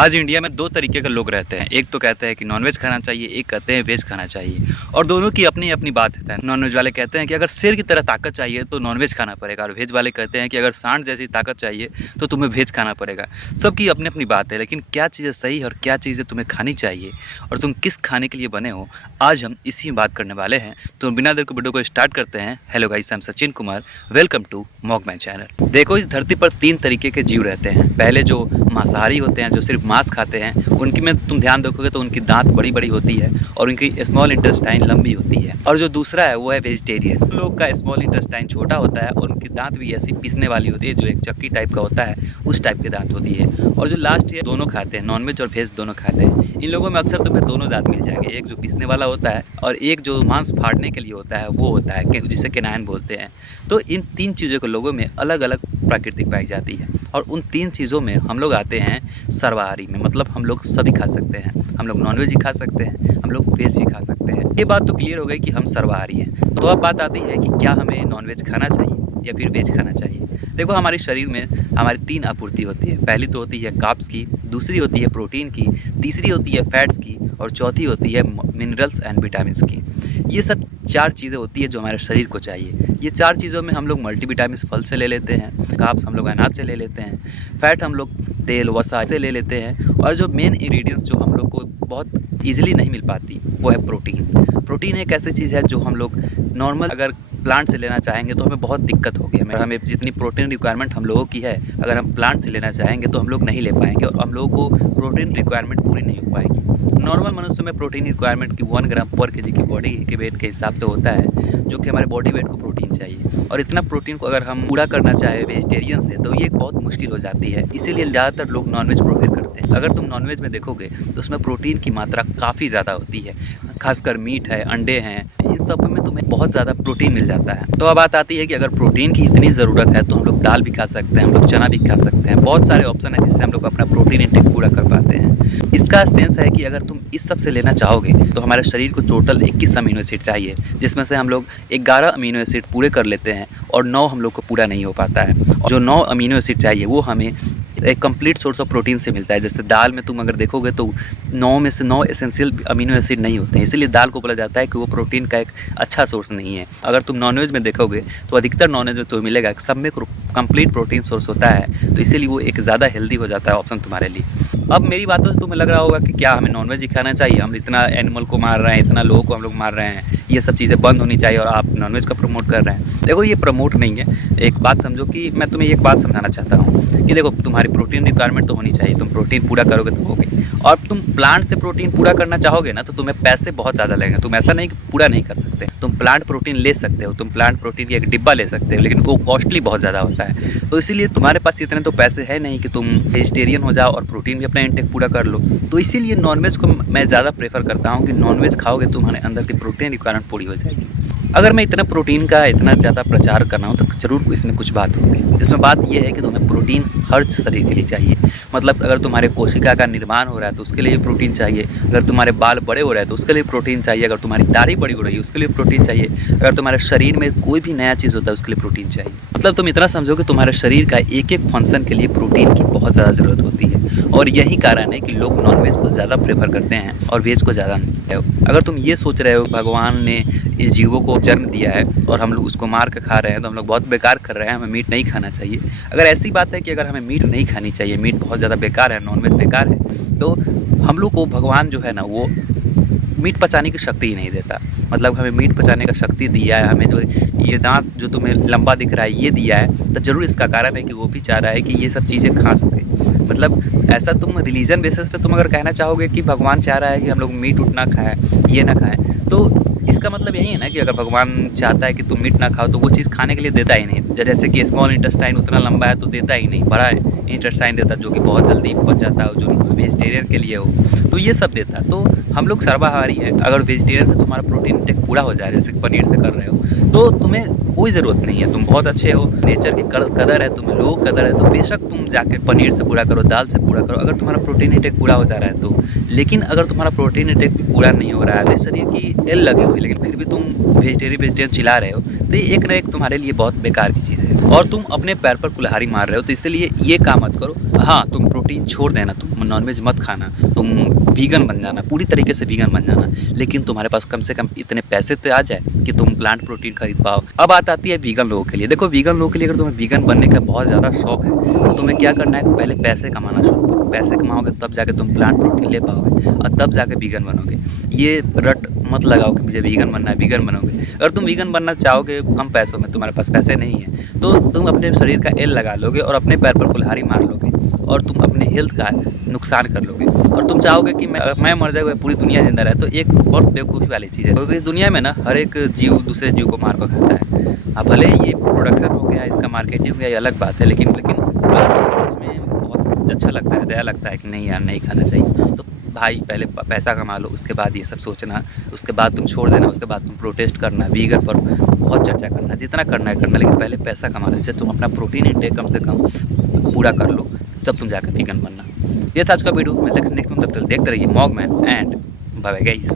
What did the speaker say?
आज इंडिया में दो तरीके के लोग रहते हैं। एक तो कहते हैं कि नॉनवेज खाना चाहिए, एक कहते हैं वेज खाना चाहिए। और दोनों की अपनी अपनी बात है। नॉनवेज वाले कहते हैं कि अगर शेर की तरह ताकत चाहिए तो नॉनवेज खाना पड़ेगा, और वेज वाले कहते हैं कि अगर सांड जैसी ताकत चाहिए तो तुम्हें वेज खाना पड़ेगा। सबकी अपनी अपनी बात है, लेकिन क्या चीज़ें सही है और क्या चीज़ें तुम्हें खानी चाहिए और तुम किस खाने के लिए बने हो, आज हम इसी में बात करने वाले हैं। तो बिना देर को वीडियो को स्टार्ट करते हैं। Hello guys, I am Sachin Kumar, welcome to Mockman channel. देखो, इस धरती पर तीन तरीके के जीव रहते हैं। पहले जो मांसाहारी होते हैं, जो सिर्फ मांस खाते हैं, उनकी में तुम ध्यान देखोगे तो उनकी दांत बड़ी बड़ी होती है और उनकी स्मॉल इंटेस्टाइन लंबी होती है। और जो दूसरा है वो है वेजिटेरियन। लोग का स्मॉल इंटेस्टाइन छोटा होता है और उनकी दांत भी ऐसी पीसने वाली होती है, जो एक चक्की टाइप का होता है, उस टाइप की दांत होती है। और जो लास्ट है, दोनों खाते हैं, नॉनवेज और वेज दोनों खाते हैं। इन लोगों में अक्सर तुम्हें दोनों दांत मिल जाएंगे, एक जो पीसने वाला होता है और एक जो मांस फाड़ने के लिए होता है, वो होता है जिसे केनाइन बोलते हैं। तो इन तीन चीज़ों के लोगों में अलग अलग प्राकृतिक पाई जाती है, और उन तीन चीज़ों में हम लोग आते हैं सर्वाहारी में। मतलब हम लोग सभी खा सकते हैं, हम लोग नॉनवेज भी खा सकते हैं, हम लोग वेज भी खा सकते हैं। ये बात तो क्लियर हो गई कि हम सर्वाहारी हैं। तो अब बात आती है कि क्या हमें नॉनवेज खाना चाहिए या फिर वेज खाना चाहिए। देखो, हमारे शरीर में हमारी तीन आपूर्ति होती है। पहली तो होती है कार्ब्स की, दूसरी होती है प्रोटीन की, तीसरी होती है फैट्स की, और चौथी होती है मिनरल्स एंड विटामिन्स की। ये सब चार चीज़ें होती है जो हमारे शरीर को चाहिए। ये चार चीज़ों में हम लोग मल्टीविटामिन्स फल से ले लेते हैं, कार्ब्स हम लोग अनाज से ले लेते हैं, फैट हम लोग तेल वसा से ले लेते हैं, और जो मेन इंग्रेडिएंट्स जो हम लोग को बहुत ईजिली नहीं मिल पाती वो है प्रोटीन। प्रोटीन एक ऐसी चीज़ है जो हम लोग नॉर्मल अगर प्लांट से लेना चाहेंगे तो हमें बहुत दिक्कत होगी। हमें जितनी प्रोटीन रिक्वायरमेंट हम लोगों की है, अगर हम प्लांट से लेना चाहेंगे तो हम लोग नहीं ले पाएंगे, और हम लोगों को प्रोटीन रिक्वायरमेंट पूरी नहीं हो पाएगी। नॉर्मल मनुष्य में प्रोटीन रिक्वायरमेंट की 1 ग्राम पर केजी की बॉडी के वेट के हिसाब से होता है, जो कि हमारे बॉडी वेट को प्रोटीन चाहिए। और इतना प्रोटीन को अगर हम पूरा करना चाहे वेजिटेरियन से, तो ये बहुत मुश्किल हो जाती है। इसीलिए ज़्यादातर लोग नॉनवेज प्रेफर करते हैं। अगर तुम नॉनवेज में देखोगे तो उसमें प्रोटीन की मात्रा काफ़ी ज़्यादा होती है, खासकर मीट है, अंडे हैं, इन सब में तुम्हें बहुत ज़्यादा प्रोटीन मिल जाता है। तो अब बात आती है कि अगर प्रोटीन की इतनी ज़रूरत है तो हम लोग दाल भी खा सकते हैं, हम लोग चना भी खा सकते हैं। बहुत सारे ऑप्शन है जिससे हम लोग अपना प्रोटीन इंटेक पूरा कर पाते हैं। इसका सेंस है कि अगर तुम इस सब से लेना चाहोगे तो हमारे शरीर को टोटल 21 अमीनो एसिड चाहिए, जिसमें से हम लोग 11 अमीनो एसिड पूरे कर लेते हैं और 9 हम लोग को पूरा नहीं हो पाता है। जो 9 अमीनो एसिड चाहिए वो हमें एक कंप्लीट सोर्स ऑफ प्रोटीन से मिलता है। जैसे दाल में तुम अगर देखोगे तो 9 में से 9 एसेंशियल अमीनो एसिड नहीं होते हैं, इसीलिए दाल को बोला जाता है कि वो प्रोटीन का एक अच्छा सोर्स नहीं है। अगर तुम नॉनवेज में देखोगे तो अधिकतर नॉनवेज में तो मिलेगा सब में कंप्लीट प्रोटीन सोर्स होता है, तो इसीलिए वो एक ज़्यादा हेल्दी हो जाता है ऑप्शन तुम्हारे लिए। अब मेरी बातों से तुम्हें लग रहा होगा कि क्या हमें नॉनवेज ही खाना चाहिए, हम इतना एनिमल को मार रहे हैं, इतना लोगों को हम लोग मार रहे हैं, ये सब चीज़ें बंद होनी चाहिए और आप नॉनवेज का प्रमोट कर रहे हैं। देखो, ये प्रमोट नहीं है। एक बात समझो कि मैं तुम्हें एक बात समझाना चाहता हूँ कि देखो, तुम्हारी प्रोटीन रिक्वायरमेंट तो होनी चाहिए, तुम प्रोटीन पूरा करोगे तो होगे। और तुम प्लांट से प्रोटीन पूरा करना चाहोगे ना, तो तुम्हें पैसे बहुत ज़्यादा लगेंगे। तुम ऐसा नहीं कि पूरा नहीं कर सकते, तुम प्लांट प्रोटीन ले सकते हो, तुम प्लांट प्रोटीन की एक डिब्बा ले सकते हो, लेकिन वो कॉस्टली बहुत ज़्यादा होता है। तो इसीलिए तुम्हारे पास इतने तो पैसे है नहीं कि तुम वेजिटेरियन हो जाओ और प्रोटीन भी अपना इंटेक पूरा कर लो। तो इसीलिए नॉनवेज को मैं ज़्यादा प्रेफर करता हूँ कि नॉनवेज खाओगे तो तुम्हारे अंदर की प्रोटीन रिक्वायरमेंट पूरी हो जाएगी। अगर मैं इतना प्रोटीन का इतना ज़्यादा प्रचार कर रहा हूँ तो ज़रूर इसमें कुछ बात होगी। इसमें बात यह है कि तुम्हें प्रोटीन हर शरीर के लिए चाहिए। मतलब अगर तुम्हारे कोशिका का निर्माण हो रहा है तो उसके लिए प्रोटीन चाहिए, अगर तुम्हारे बाल बड़े हो रहे हैं तो उसके लिए प्रोटीन चाहिए, अगर तुम्हारी दाढ़ी बड़ी हो रही है उसके लिए प्रोटीन चाहिए, अगर तुम्हारे शरीर में कोई भी नया चीज़ होता है उसके लिए प्रोटीन चाहिए। मतलब तुम इतना समझो कि तुम्हारे शरीर का एक एक फंक्शन के लिए प्रोटीन की बहुत ज़्यादा ज़रूरत होती है। और यही कारण है कि लोग नॉनवेज को ज़्यादा प्रेफर करते हैं और वेज को ज़्यादा नहीं। अगर तुम ये सोच रहे हो भगवान ने इस जीवों को जन्म दिया है और हम लोग उसको मार कर खा रहे हैं तो हम लोग बहुत बेकार कर रहे हैं, हमें मीट नहीं खाना चाहिए। अगर ऐसी बात है कि अगर हमें मीट नहीं खानी चाहिए, मीट बहुत ज़्यादा बेकार है, नॉनवेज बेकार है, तो हम लोग को भगवान जो है ना वो मीट पचाने की शक्ति ही नहीं देता। मतलब हमें मीट पचाने का शक्ति दिया है, हमें जो ये दांत जो तुम्हें लंबा दिख रहा है ये दिया है, तो ज़रूर इसका कारण है कि वो भी चाह रहा है कि ये सब चीज़ें खा सके। मतलब ऐसा तुम रिलीजन बेसिस पे तुम अगर कहना चाहोगे कि भगवान चाह रहा है कि हम लोग मीट उठ ना खाएं, ये ना खाएं, तो इसका मतलब यही है ना कि अगर भगवान चाहता है कि तुम मीट ना खाओ तो वो चीज़ खाने के लिए देता ही नहीं। जैसे कि स्मॉल इंटेस्टाइन उतना लंबा है तो देता ही नहीं, बड़ा इंटेस्टाइन देता जो कि बहुत जल्दी पच जाता है, जो वेजिटेरियन के लिए हो, तो ये सब देता। तो हम लोग सर्वाहारी हैं। अगर वेजिटेरियन से तुम्हारा प्रोटीन इंटेक पूरा हो जाए, जैसे पनीर से कर रहे हो, तो तुम्हें कोई ज़रूरत नहीं है, तुम बहुत अच्छे हो, नेचर की कदर है, तुम्हें लोगों की कदर है, तो बेशक तुम जाके पनीर से पूरा करो, दाल से पूरा करो, अगर तुम्हारा प्रोटीन इंटेक पूरा हो जा रहा है तो। लेकिन अगर तुम्हारा प्रोटीन इंटेक भी पूरा नहीं हो रहा है, शरीर की एल लगे हुए, लेकिन फिर भी तुम वेजिटेरियन चिल्ला रहे हो, तो ये एक ना एक तुम्हारे लिए बहुत बेकार की चीज़ है। और तुम अपने पैर पर कुल्हाड़ी मार रहे हो, तो इसलिए ये काम मत करो। हाँ, तुम प्रोटीन छोड़ देना, तुम नॉनवेज मत खाना, तुम वीगन बन जाना, पूरी तरीके से वीगन बन जाना, लेकिन तुम्हारे पास कम से कम इतने पैसे तो आ जाए कि तुम प्लांट प्रोटीन खरीद पाओ। अब बात आती है वीगन लोगों के लिए। देखो, वीगन लोगों के लिए अगर तुम्हें वीगन बनने का बहुत ज़्यादा शौक है, तो तुम्हें क्या करना है कि पहले पैसे कमाना शुरू करो। पैसे कमाओगे तब जाके तुम प्लांट प्रोटीन ले पाओगे और तब जाके वीगन बनोगे। ये रट मत लगाओ कि मुझे वीगन बनना है, वीगन बनोगे। अगर तुम वीगन बनना चाहोगे कम पैसों में, तुम्हारे पास पैसे नहीं है, तो तुम अपने शरीर का एल लगा लोगे और अपने पैर पर कुल्हाड़ी मार लोगे और तुम अपने हेल्थ का नुकसान कर लोगे। और तुम चाहोगे कि मैं मर जाऊँ, पूरी दुनिया जिंदा रहे, तो एक बहुत बेवकूफ़ी वाली चीज़ है, क्योंकि इस दुनिया में ना हर एक जीव दूसरे जीव को मार कर खाता है। अब भले ये प्रोडक्शन हो गया, इसका मार्केटिंग हो गया, ये अलग बात है, लेकिन अगर तुम्हें सच में बहुत अच्छा लगता है, दया लगता है कि नहीं यार नहीं खाना चाहिए, तो भाई पहले पैसा कमा लो, उसके बाद ये सब सोचना, उसके बाद तुम छोड़ देना, उसके बाद तुम प्रोटेस्ट करना, वीगन पर बहुत चर्चा करना, जितना करना है करना, लेकिन पहले पैसा कमा लो, जिससे तुम अपना प्रोटीन इंटेक कम से कम पूरा कर लो, तब तुम जाकर वीगन बनना। ये था आज का वीडियो। मैं नेक्स्ट में, तब तक देखते रहिए मॉगमैन एंड बाय बाय गाइस।